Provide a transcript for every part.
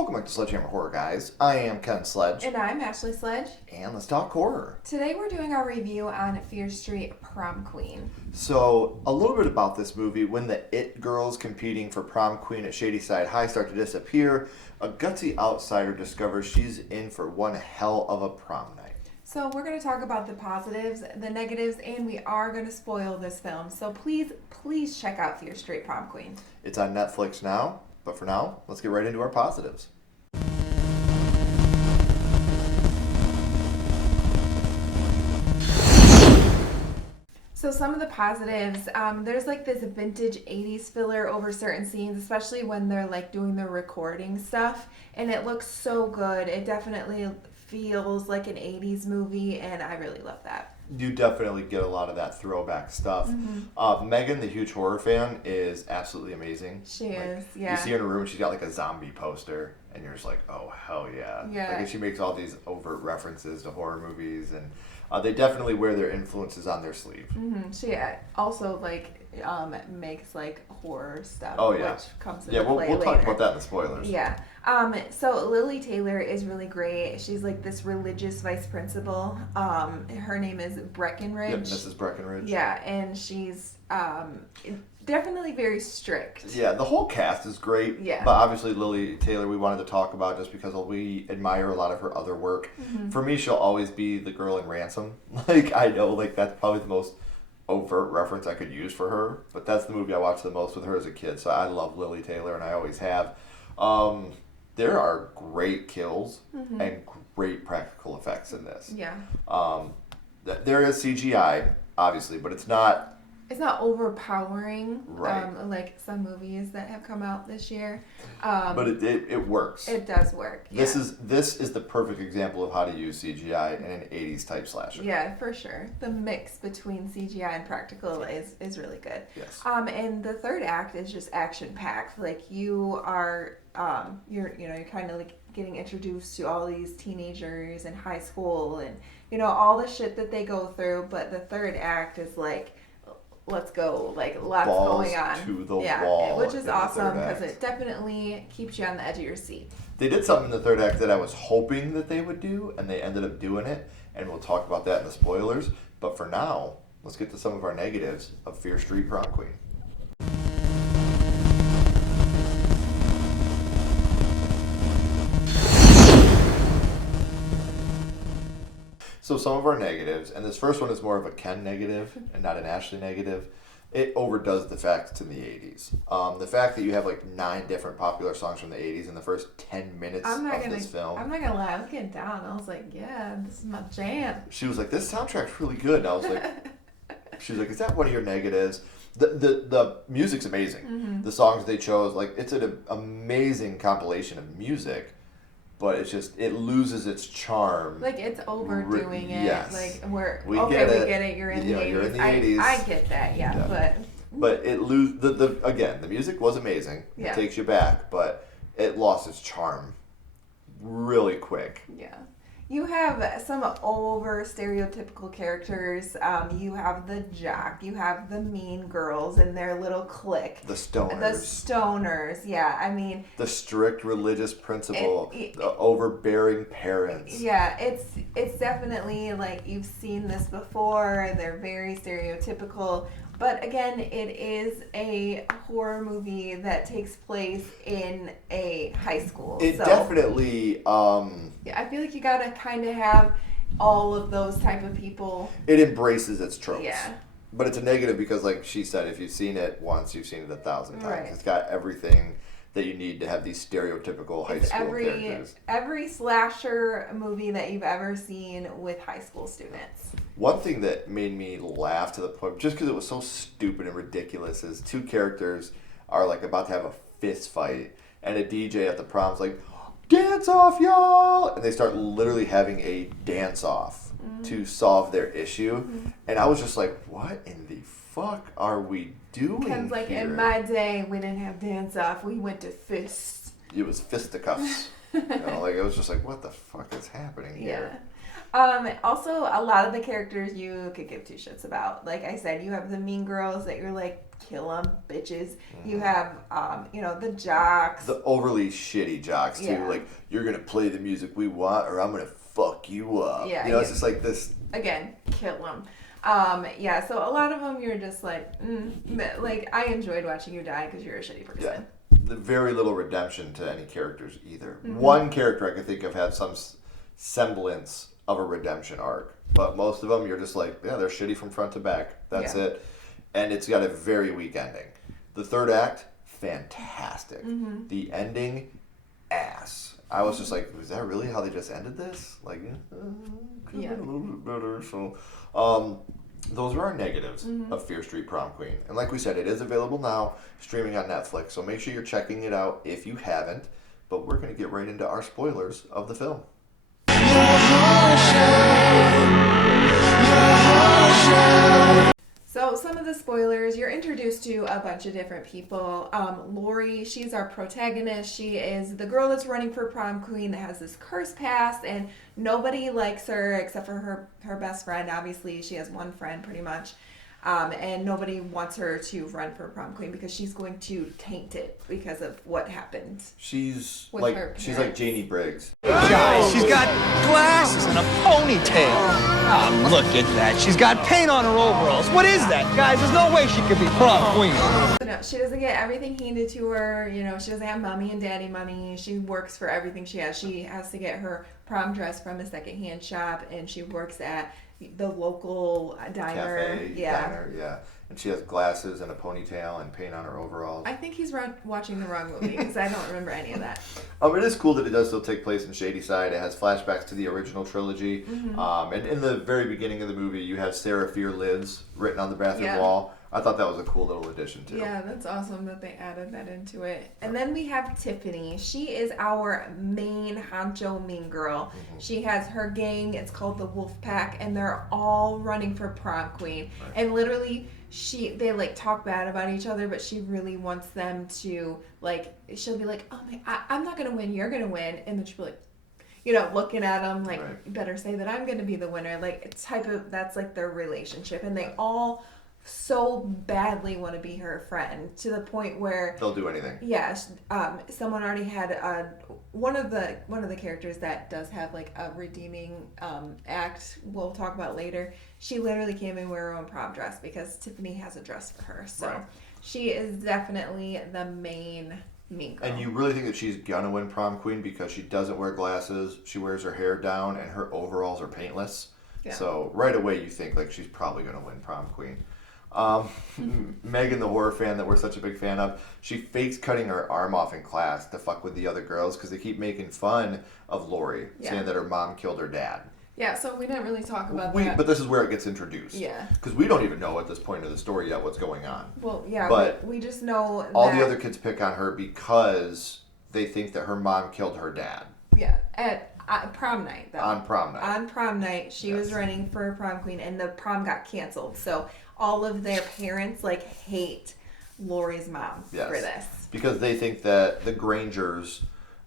Welcome back to Sledgehammer Horror, guys. I am Ken Sledge. And I'm Ashley Sledge. And let's talk horror. Today we're doing our review on Fear Street Prom Queen. So, a little bit about this movie. When the It girls competing for Prom Queen at Shadyside High start to disappear, a gutsy outsider discovers she's in for one hell of a prom night. So we're going to talk about the positives, the negatives, and we are going to spoil this film. So please check out Fear Street Prom Queen. It's on Netflix now, but for now, let's get right into our positives. So some of the positives, there's like this vintage 80s filler over certain scenes, especially when they're like doing the recording stuff, and it looks so good. It definitely feels like an 80s movie, and I really love that. You definitely get a lot of that throwback stuff. Mm-hmm. Megan, the huge horror fan, is absolutely amazing. She is, You yeah. see her in a room, she's got like a zombie poster, and you're just like, oh, hell yeah. Yeah. Like, she makes all these overt references to horror movies, and they definitely wear their influences on their sleeve. Mm-hmm. She also like makes like horror stuff. Oh, yeah. Which comes into Yeah, play we'll talk later. about that in the spoilers. Yeah. So Lily Taylor is really great. She's like this religious vice principal. Her name is Breckenridge. Yep, Mrs. Breckenridge. Yeah, and she's definitely very strict. Yeah, the whole cast is great. Yeah. But obviously Lily Taylor we wanted to talk about just because we admire a lot of her other work. Mm-hmm. For me, she'll always be the girl in Ransom. Like, I know, like, that's probably the most overt reference I could use for her. But that's the movie I watched the most with her as a kid. So I love Lily Taylor, and I always have. There are great kills Mm-hmm. and great practical effects in this. Yeah. There is CGI, obviously, but it's not... It's not overpowering, Right. like some movies that have come out this year. But it works. It does work. Yeah. This is the perfect example of how to use CGI in an 80s type slasher. Yeah, for sure. The mix between CGI and practical is really good. Yes. And the third act is just action packed. Like you are, you're kind of like getting introduced to all these teenagers in high school and all the shit that they go through. But the third act is like, let's go, like lots Balls going on. to the wall which is in the awesome third because act. it definitely keeps you on the edge of your seat. They did something in the third act that I was hoping that they would do, and they ended up doing it, and we'll talk about that in the spoilers. But for now, let's get to some of our negatives of Fear Street Prom Queen. So some of our negatives, and this first one is more of a Ken negative and not an Ashley negative. It overdoes the facts in the 80s. The fact that you have like 9 different popular songs from the 80s in the first 10 minutes of this film. I'm not gonna lie, I was getting down. I was like, yeah, this is my jam. She was like, this soundtrack's really good. And I was like, she was like, is that one of your negatives? The music's amazing. Mm-hmm. The songs they chose, like, it's an amazing compilation of music, but it's just, it loses its charm. Like it's overdoing it. Yes. Like We we get get it. You're in the 80s. You're in the 80s. I get that, yeah. But it again, the music was amazing. Yeah. It takes you back, but it lost its charm really quick. Yeah. You have some over stereotypical characters. You have the jock. You have the mean girls and their little clique. The stoners. The stoners, yeah. I mean, The strict religious principal. The overbearing parents. yeah, it's definitely like you've seen this before. They're very stereotypical. But again, it is a horror movie that takes place in a high school. It so definitely I feel like you gotta kind of have all of those type of people. it embraces its tropes. Yeah. But it's a negative because, like she said, if you've seen it once, you've seen it 1,000 times. Right. It's got everything that you need to have these stereotypical high school characters. Every slasher movie that you've ever seen with high school students. One thing that made me laugh to the point, just because it was so stupid and ridiculous, is 2 characters are like about to have a fist fight, and a DJ at the prom's like, "Dance off, y'all!" And they start literally having a dance off to solve their issue, and I was just like, "What in the fuck are we doing?" Because like here? in my day, we didn't have dance off. We went to fists. It was fisticuffs. Like it was just like, what the fuck is happening here? Also, a lot of the characters you could give two shits about. Like I said, you have the mean girls that you're like, kill them, bitches. You have, the jocks. The overly shitty jocks too. Yeah. Like, you're gonna play the music we want, or I'm gonna fuck you up. Yeah, It's just like this. Again, kill them. So a lot of them you're just like, like I enjoyed watching you die because you're a shitty person. Yeah. The very little redemption to any characters either. One character I could think of had some semblance of a redemption arc, but most of them you're just like, yeah, they're shitty from front to back. That's it. And it's got a very weak ending. The third act, fantastic. The ending, ass. I was just like, was that really how they just ended this? Like, could have been a little bit better. So, those are our negatives of Fear Street Prom Queen. And like we said, it is available now, streaming on Netflix. So make sure you're checking it out if you haven't. But we're going to get right into our spoilers of the film. So some of the spoilers, you're introduced to a bunch of different people. Lori, she's our protagonist. She is the girl that's running for prom queen that has this curse past, and nobody likes her except for her best friend. Obviously, she has one friend pretty much. And nobody wants her to run for prom queen because she's going to taint it because of what happened. She's with like her Janie Briggs. Guys, she's got glasses and a ponytail. Ah, look at that. She's got paint on her overalls. What is that? Guys, there's no way she could be prom queen. No, she doesn't get everything handed to her. She doesn't have mommy and daddy money. She works for everything she has. She has to get her prom dress from a secondhand shop, and she works at the local diner. Diner. And she has glasses and a ponytail and paint on her overalls. I think he's watching the wrong movie because I don't remember any of that. It is cool that it does still take place in Shadyside. It has flashbacks to the original trilogy. And in the very beginning of the movie, you have Sarah Fear Lives written on the bathroom wall. I thought that was a cool little addition too. Yeah, that's awesome that they added that into it. And then we have Tiffany. She is our main honcho mean girl. She has her gang. It's called the Wolf Pack, and they're all running for prom queen. Right. And literally, they like talk bad about each other, but she really wants them to she'll be like, oh my, I'm not gonna win, you're gonna win, and then she'll be like, looking at them like, you better say that I'm gonna be the winner. Like that's like their relationship, and they all so badly want to be her friend to the point where they'll do anything. Yes, someone already had one of the characters that does have like a redeeming act. We'll talk about later. She literally came in wear her own prom dress because Tiffany has a dress for her. So she is definitely the main mean girl. And you really think that she's gonna win prom queen because she doesn't wear glasses, she wears her hair down, and her overalls are paintless. Yeah. So right away you think like she's probably gonna win prom queen. Megan, the horror fan that we're such a big fan of, she fakes cutting her arm off in class to fuck with the other girls because they keep making fun of Lori, saying that her mom killed her dad. Yeah, so we didn't really talk about that. But this is where it gets introduced. Yeah. Because we don't even know at this point of the story yet what's going on. Well, yeah, but we just know that all the other kids pick on her because they think that her mom killed her dad. Yeah, at prom night, though. On prom night. On prom night, she was running for prom queen, and the prom got canceled. So all of their parents hate Lori's mom for this because they think that the Grangers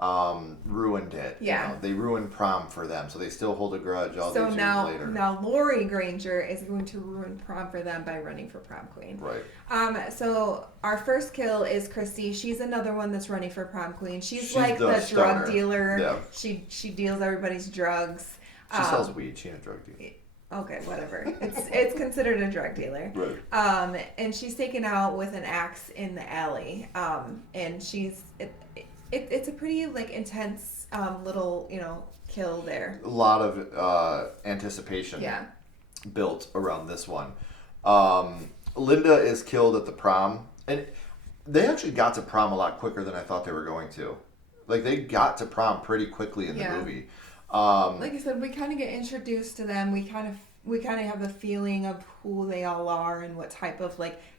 ruined it. Yeah, they ruined prom for them, so they still hold a grudge all these years later. Now Lori Granger is going to ruin prom for them by running for prom queen. Right. So our first kill is Christy. She's another one that's running for prom queen. She's like the stunner. drug dealer. Yeah. She deals everybody's drugs. She sells weed. She ain't a drug dealer. Okay, whatever. It's considered a drug dealer. Right. And she's taken out with an axe in the alley. And it's a pretty intense little kill there. A lot of anticipation built around this one. Linda is killed at the prom, and they actually got to prom a lot quicker than I thought they were going to. Like they got to prom pretty quickly in the movie. Like I said, we kind of get introduced to them. We kind of have a feeling of who they all are and what type of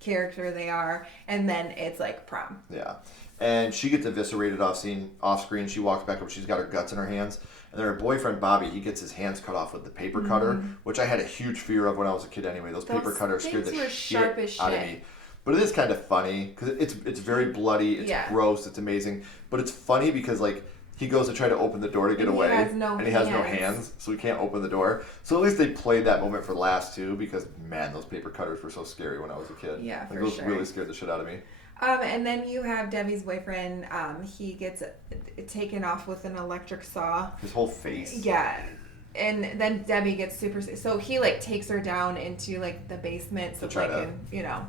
character they are, and then it's prom. Yeah, and she gets eviscerated off screen. She walks back up. She's got her guts in her hands, and then her boyfriend Bobby, he gets his hands cut off with the paper cutter, which I had a huge fear of when I was a kid. Anyway, those paper cutters scared the shit out of me. But it is kind of funny because it's very bloody. It's gross. It's amazing, but it's funny because he goes to try to open the door to get away. He has no and he has no hands, so he can't open the door. So at least they played that moment for laughs too, because man, those paper cutters were so scary when I was a kid. Yeah, like, for those sure. really scared the shit out of me. And then you have Debbie's boyfriend. He gets taken off with an electric saw. His whole face. Yeah. And then Debbie gets super sick. So he, like, takes her down into, like, the basement so they can, you know,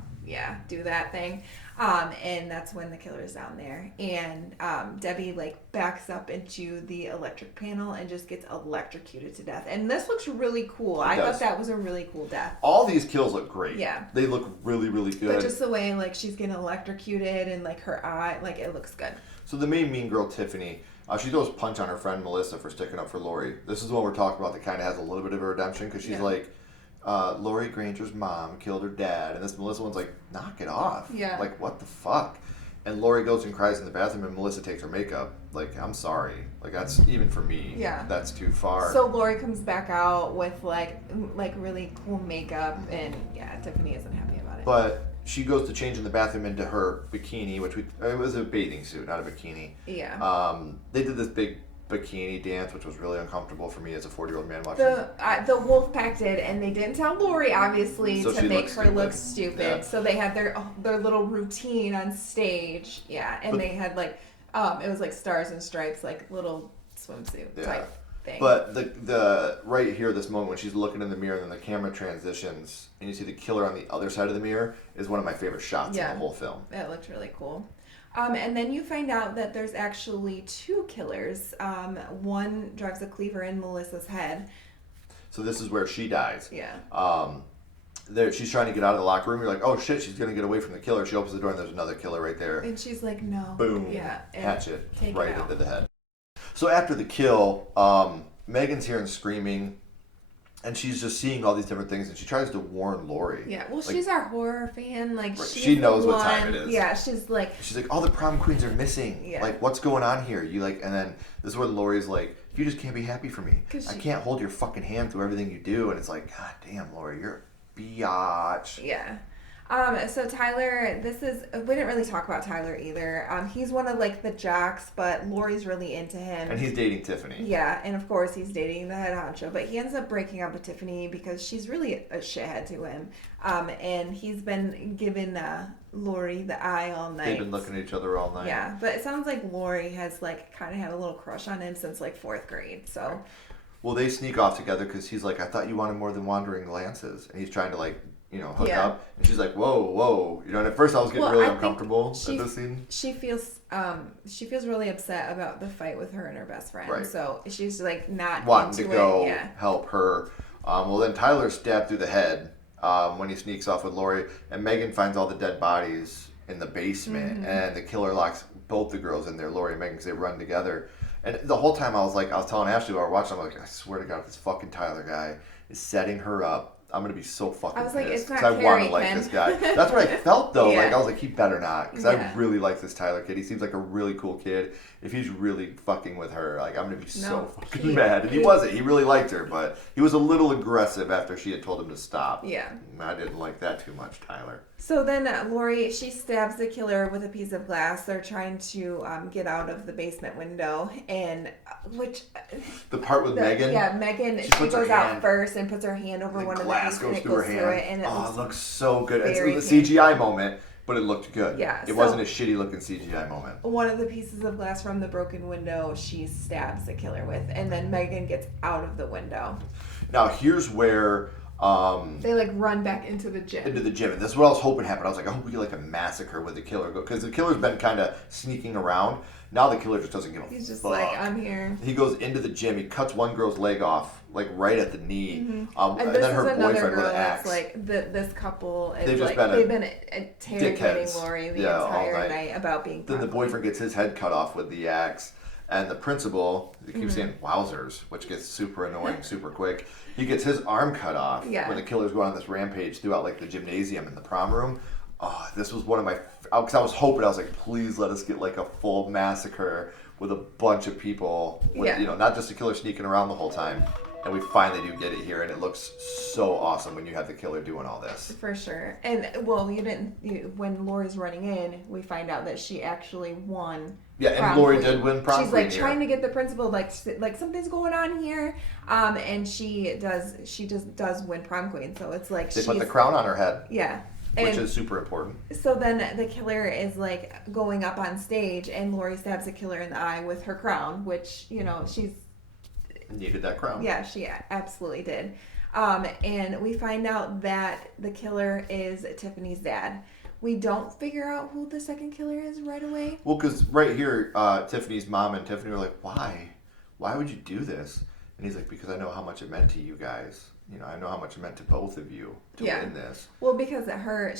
do that thing. And that's when the killer's down there. And Debbie, like, backs up into the electric panel and just gets electrocuted to death. And this looks really cool. I thought that was a really cool death. All these kills look great. Yeah. They look really, really good. But just the way, like, she's getting electrocuted and, like, her eye, like, it looks good. So the main mean girl, Tiffany, she throws a punch on her friend Melissa for sticking up for Lori. This is the one we're talking about that kind of has a little bit of a redemption, because she's like, Lori Granger's mom killed her dad, and this Melissa one's like, knock it off. Yeah. Like, what the fuck? And Lori goes and cries in the bathroom, and Melissa takes her makeup. Like, I'm sorry. Like, that's, even for me, that's too far. So Lori comes back out with, like really cool makeup, and Tiffany isn't happy about it. But she goes to change in the bathroom into her bikini, it was a bathing suit, not a bikini. Yeah. They did this big bikini dance, which was really uncomfortable for me as a 40-year-old man watching. The wolf pack did, and they didn't tell Lori, obviously, so to make her look stupid. Yeah. So they had their little routine on stage. Yeah, and they had, like, it was like Stars and Stripes, like little swimsuit type thing. But the right here, this moment when she's looking in the mirror and then the camera transitions and you see the killer on the other side of the mirror is one of my favorite shots in the whole film. It looked really cool. And then you find out that there's actually two killers. One drives a cleaver in Melissa's head. So this is where she dies. Yeah. She's trying to get out of the locker room. You're like, oh shit, she's going to get away from the killer. She opens the door and there's another killer right there. And she's like, no. Boom. Yeah. Hatchet right into the head. So after the kill, Megan's hearing screaming. And she's just seeing all these different things, and she tries to warn Lori. Yeah, well, she's our horror fan. Like, she knows what time it is. Yeah, she's like, all the prom queens are missing. Yeah. Like, what's going on here? And then this is where Lori's like, you just can't be happy for me. I can't hold your fucking hand through everything you do. And it's like, God damn, Lori, you're a biatch. Yeah. So Tyler, we didn't really talk about Tyler either. He's one of, like, the jocks, but Lori's really into him. And he's dating Tiffany. Yeah, and of course he's dating the head honcho, but he ends up breaking up with Tiffany because she's really a shithead to him. And he's been giving Lori the eye all night. They've been looking at each other all night. Yeah, but it sounds like Lori has, like, kind of had a little crush on him since, like, 4th grade, so. Well, they sneak off together because he's like, I thought you wanted more than wandering glances. And he's trying to, like, hook up. And she's like, whoa. And at first I was getting really uncomfortable at this scene. She feels really upset about the fight with her and her best friend. Right. So she's, like, not wanting into to go it. Yeah. help her. Well, then Tyler's stabbed through the head when he sneaks off with Lori. And Megan finds all the dead bodies in the basement. Mm-hmm. And the killer locks both the girls in there, Lori and Megan, because they run together. And the whole time I was telling Ashley while we were watching, I'm like, I swear to God, if this fucking Tyler guy is setting her up, I'm going to be so fucking I was like, pissed. it's not Because I want to Carrie, like Ken. this guy. That's what I felt, though. Yeah. Like, I was like, he better not. Because Yeah. I really like this Tyler kid. He seems like a really cool kid. If he's really fucking with her, like, I'm going to be so fucking mad. And he wasn't. He really liked her. But he was a little aggressive after she had told him to stop. Yeah. And I didn't like that too much, Tyler. So then Lori, she stabs the killer with a piece of glass. They're trying to get out of the basement window. And The part with Megan? Yeah, Megan, she goes out first and puts her hand over one of the pieces and it goes through it. And it looks so good. It's very a CGI moment, but it looked good. Yeah, it wasn't a shitty looking CGI moment. One of the pieces of glass from the broken window she stabs the killer with. And then Megan gets out of the window. Now, here's where... they, like, run back into the gym. And this is what I was hoping happened. I was like, I hope we get, like, a massacre with the killer. Because the killer's been kind of sneaking around. Now the killer just doesn't give a fuck. He's just like, I'm here. He goes into the gym. He cuts one girl's leg off, like, right at the knee. Mm-hmm. And then her boyfriend with an axe. Like, this couple is, they've been interrogating Lori the entire night about being Then the boyfriend gets his head cut off with the axe. And the principal, he keeps saying wowzers, which gets super annoying super quick. He gets his arm cut off when the killer's going on this rampage throughout, like, the gymnasium and the prom room. Oh, this was one of my... Because I was hoping, I was like, please let us get, like, a full massacre with a bunch of people. With, not just the killer sneaking around the whole time. And we finally do get it here, and it looks so awesome when you have the killer doing all this. For sure. And, well, when Laura's running in, we find out that she actually won. Yeah, and Lori did win Prom Queen. She's like trying to get the principal, like something's going on here. And she just does win Prom Queen. So it's like they put the crown on her head. Yeah. Which is super important. So then the killer is like going up on stage, and Lori stabs the killer in the eye with her crown, which, she's needed that crown. Yeah, she absolutely did. And we find out that the killer is Tiffany's dad. We don't figure out who the second killer is right away. Well, because right here, Tiffany's mom and Tiffany were like, why? Why would you do this? And he's like, because I know how much it meant to you guys. I know how much it meant to both of you to win this. Well, because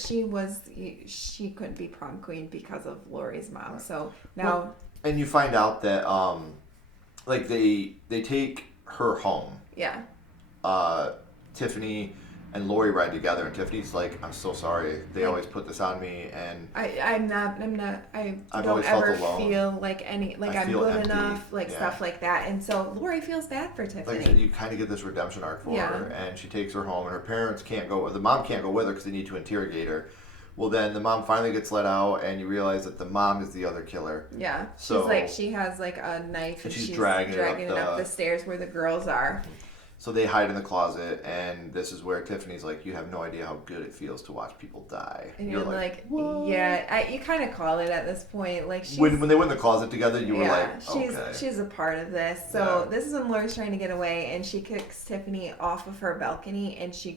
she couldn't be prom queen because of Lori's mom. Right. So now... Well, and you find out that, they take her home. Yeah. Tiffany and Lori ride together, and Tiffany's like, I'm so sorry. They always put this on me, and I don't ever feel like I'm good empty. Enough, stuff like that. And so Lori feels bad for Tiffany. Like I said, you kind of get this redemption arc for her, and she takes her home, and her parents can't go. The mom can't go with her because they need to interrogate her. Well, then the mom finally gets let out, and you realize that the mom is the other killer. Yeah. So she has a knife, and she's dragging it up the stairs where the girls are. So they hide in the closet, and this is where Tiffany's like, you have no idea how good it feels to watch people die. And you're like, yeah, you kind of call it at this point. Like when they went in the closet together, you were like, okay. She's a part of this. So this is when Lori's trying to get away, and she kicks Tiffany off of her balcony, and she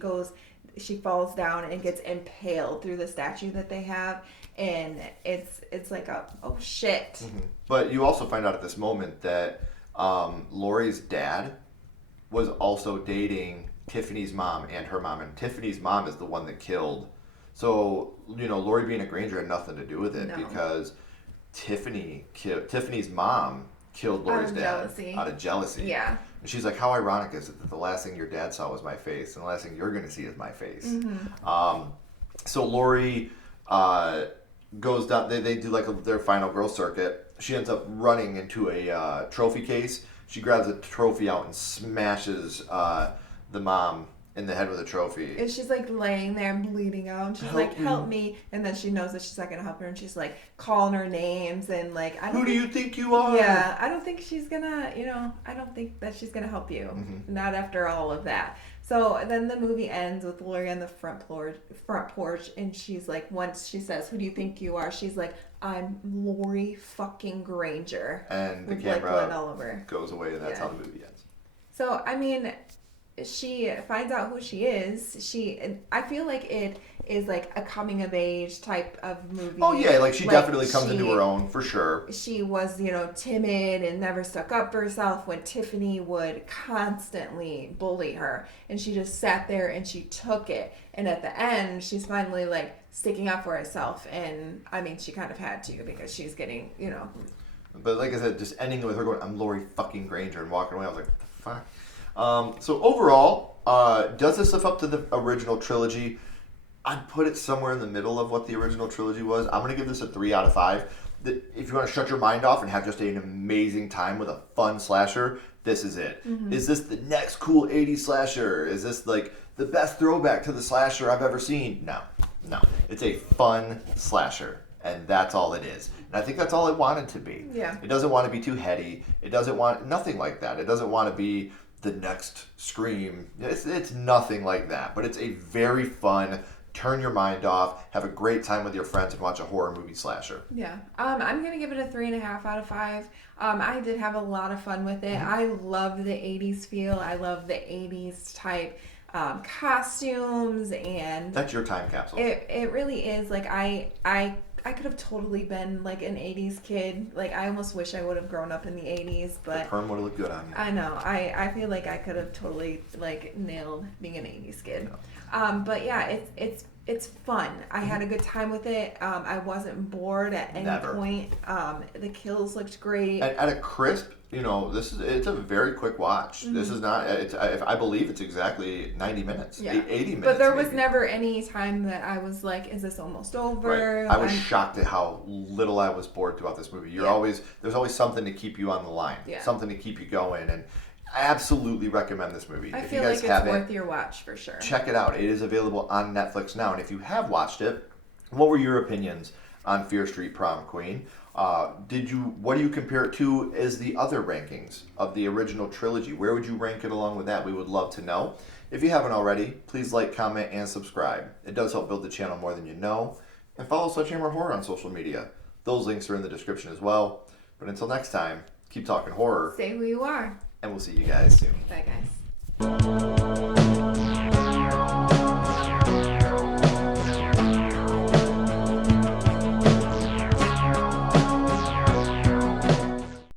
falls down and gets impaled through the statue that they have. And it's like oh shit. Mm-hmm. But you also find out at this moment that Lori's dad was also dating Tiffany's mom and her mom, and Tiffany's mom is the one that killed. So, Lori being a Granger had nothing to do with it because Tiffany's mom killed Lori's dad out of jealousy. Yeah. And she's like, how ironic is it that the last thing your dad saw was my face, and the last thing you're going to see is my face. Mm-hmm. So Lori goes down, they do their final girl circuit. She ends up running into a trophy case. She grabs a trophy out and smashes the mom in the head with a trophy. And she's laying there bleeding out. And she's help me. And then she knows that she's not going to help her. And she's calling her names. And who do you think you are? Yeah, I don't think she's going to, I don't think that she's going to help you. Mm-hmm. Not after all of that. So then the movie ends with Lori on the front porch. And she's once she says, who do you think you are? She's like, I'm Lori fucking Granger. And the camera goes away, and that's how the movie ends. So, she finds out who she is. I feel like it is a coming of age type of movie. Oh yeah, she definitely comes into her own for sure. She was, timid and never stuck up for herself when Tiffany would constantly bully her, and she just sat there and she took it. And at the end, she's finally sticking up for herself, and she kind of had to because she's getting, But like I said, just ending with her going, I'm Lori fucking Granger, and walking away, I was like, what the fuck? So overall, does this live up to the original trilogy? I'd put it somewhere in the middle of what the original trilogy was. I'm going to give this a 3 out of 5. If you want to shut your mind off and have just an amazing time with a fun slasher, this is it. Mm-hmm. Is this the next cool 80s slasher? Is this the best throwback to the slasher I've ever seen? No. It's a fun slasher, and that's all it is. And I think that's all it wanted to be. Yeah. It doesn't want to be too heady. It doesn't want nothing like that. It doesn't want to be the next Scream. It's nothing like that. But it's a very fun, turn your mind off, have a great time with your friends, and watch a horror movie slasher. Yeah. I'm going to give it a 3.5 out of 5. I did have a lot of fun with it. Mm-hmm. I love the 80s feel. I love the 80s type costumes, and that's your time capsule. It really is. I could have totally been an 80s kid. I almost wish I would have grown up in the 80s, but the perm would have looked good on you. I know. I feel like I could have totally nailed being an 80s kid. Yeah. But yeah, it's fun. I had a good time with it. I wasn't bored at any point. The kills looked great. At a crisp, it's a very quick watch. Mm-hmm. This is not. I believe it's exactly 90 minutes. Yeah. 80 minutes. But there was never any time that I was like, "Is this almost over?" Right. I was shocked at how little I was bored throughout this movie. There's always something to keep you on the line. Yeah. Something to keep you going, and absolutely recommend this movie. I If feel you like guys it's haven't, worth your watch for sure. check it out. It is available on Netflix now. And if you have watched it, what were your opinions on Fear Street Prom Queen? What do you compare it to as the other rankings of the original trilogy? Where would you rank it along with that? We would love to know. If you haven't already, please like, comment, and subscribe. It does help build the channel more than you know. And follow Sledgehammer Horror on social media. Those links are in the description as well. But until next time, keep talking horror. Say who you are. And we'll see you guys soon. Bye, guys.